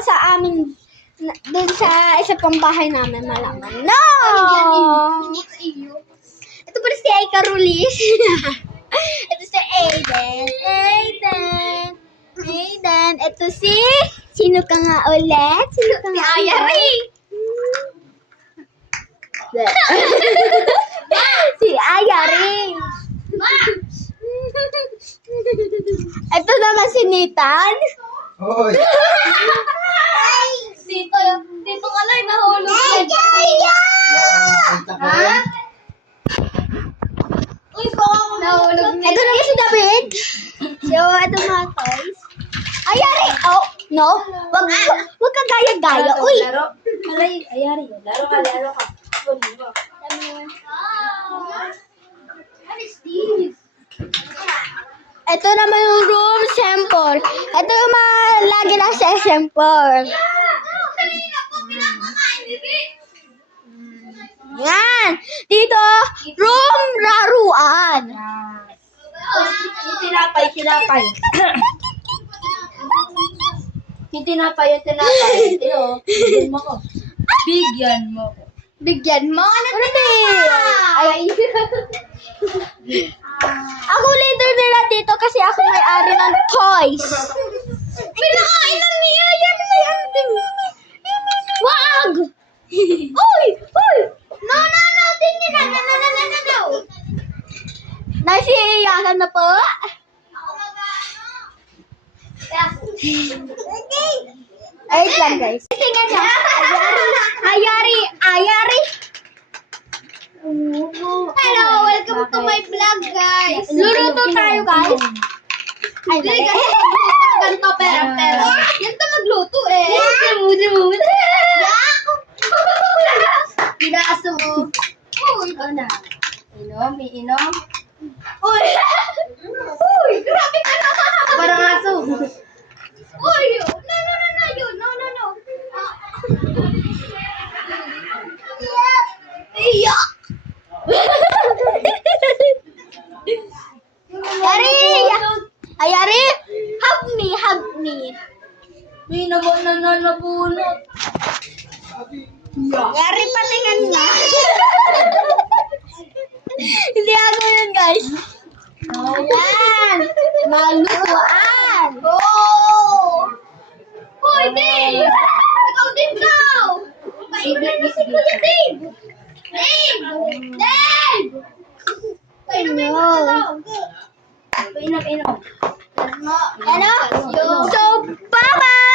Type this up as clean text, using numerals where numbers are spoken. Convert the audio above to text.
sa amin, dun sa isa pang bahay namin malaman. No! Hindi sa iyo. Ito pala si Aika Rulis. Ito si Aiden. Aiden. Ito si... Sino ka nga ulit? Sino ka nga Aya ulit? Ray. Si Aya Ring. Ma! Ito naman si Nathan. Hoy! Dito ka lang nahulog. Ha? Uy, baka nahulog na. Ito naman si David. So, ito mga toys. Aya Ring. Oh, no. Wag ka gaya-gaya. Uy. Laro. Alay, ayari. Laro ka. What is this? Ito naman yung room sample. Ito yung mga lagi na sa sample. Kanina po, pinapakain ni Vic. Yan. Dito, room laruan. Yung tinapay. Yung tinapay. Bigyan mo ko. Bigyan mo. Ano ay. Ako leader nila dito kasi ako may-ari ng toys. Pinakain lang niya. Yan na yan. Wag! Uy! No. Tingin na. No. Nasiyakan na po. Ako magano. Ay, lang guys. Tingnan niyo. Ayari. Hello, welcome to my vlog, guys. Luluto tayo, guys. Ay, Hindi mali. kasi magluto ganito, pero. Yan to magluto eh. Smooth. Pinaaso mo. Uy, na. Inom. Uy, grabe ka na. Parang aso. Uy, no. Iyak. Ayari. Hug me. May nabunot. Ayari, patingan na. Hindi ako yun, guys. Ayan. Malutuan. Uy, Dave! Ikaw din daw! Painom na si Kuya Dave! Dave! Painom na daw! Painom. Ano? So, bye-bye!